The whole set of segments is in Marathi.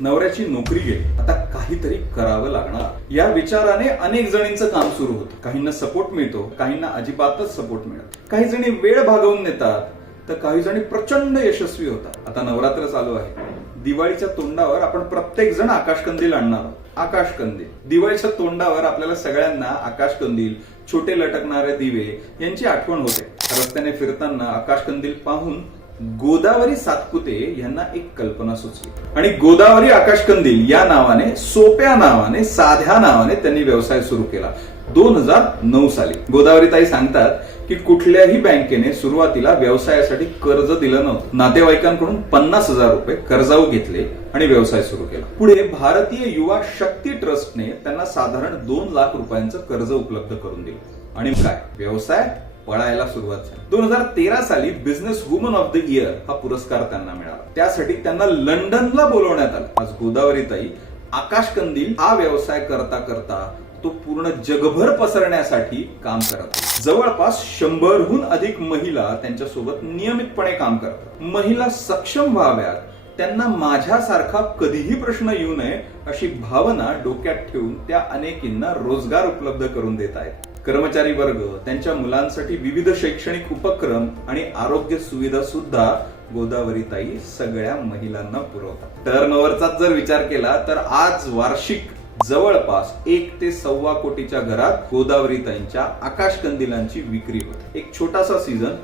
नवऱ्याची नोकरी गेली, आता काहीतरी करावं लागणार या विचाराने अनेक जणींचं काम सुरू होतं. काहींना सपोर्ट मिळतो, काहींना अजिबातच सपोर्ट मिळत. काही जणी वेळ भागवून नेतात, तर काही जणी प्रचंड यशस्वी होतात. आता नवरात्र चालू आहे. दिवाळीच्या तोंडावर आपण प्रत्येक जण आकाशकंदील आणणार आहोत. आकाशकंदील दिवाळीच्या तोंडावर आपल्याला सगळ्यांना आकाशकंदील, छोटे लटकणारे दिवे यांची आठवण होते. रस्त्याने फिरताना आकाशकंदील पाहून गोदावरी सातपुते यांना एक कल्पना सुचली आणि गोदावरी आकाशकंदील या नावाने, सोप्या नावाने, साध्या नावाने त्यांनी व्यवसाय सुरू केला. 2009 साली गोदावरीताई सांगतात की कुठल्याही बँकेने सुरुवातीला व्यवसायासाठी कर्ज दिलं नव्हतं. नातेवाईकांकडून 50,000 रुपये कर्जाऊ घेतले आणि व्यवसाय सुरू केला. पुढे भारतीय युवा शक्ती ट्रस्टने त्यांना साधारण 2 लाख रुपयांचं कर्ज उपलब्ध करून दिलं आणि काय व्यवसाय पळायला सुरुवात झाली. 2013 साली business woman of the year हा पुरस्कार त्यांना मिळाला. त्यासाठी त्यांना लंडनला बोलवण्यात आलं. आज गोदावरीताई आकाशकंदील हा व्यवसाय करता करता तो पूर्ण जगभर पसरण्यासाठी काम करतात. जवळपास 100हून अधिक महिला त्यांच्यासोबत नियमितपणे काम करतात. महिला सक्षम व्हाव्यात, त्यांना माझ्यासारखा कधीही प्रश्न येऊ नये अशी भावना डोक्यात ठेवून त्या अनेकींना रोजगार उपलब्ध करून देत आहेत. कर्मचारी वर्ग, त्यांच्या मुलांसाठी विविध शैक्षणिक उपक्रम आणि आरोग्य सुविधा सुद्धा गोदावरीताई सगळ्या महिलांना पुरवतात. टर्नओव्हरचा जर विचार केला तर आज वार्षिक जवळपास 1 ते 1.25 कोटीच्या घरात गोदावरीताईंच्या आकाशकंदिलांची विक्री होते. एक छोटासा सीझन,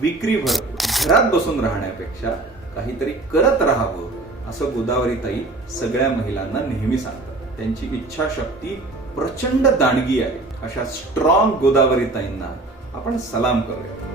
विक्री भरपूर. घरात बसून राहण्यापेक्षा काहीतरी करत राहावं असं गोदावरीताई सगळ्या महिलांना नेहमी सांगतात. त्यांची इच्छाशक्ती प्रचंड दांडगी आहे. अशा स्ट्रॉंग गोदावरीताईंना आपण सलाम करूया.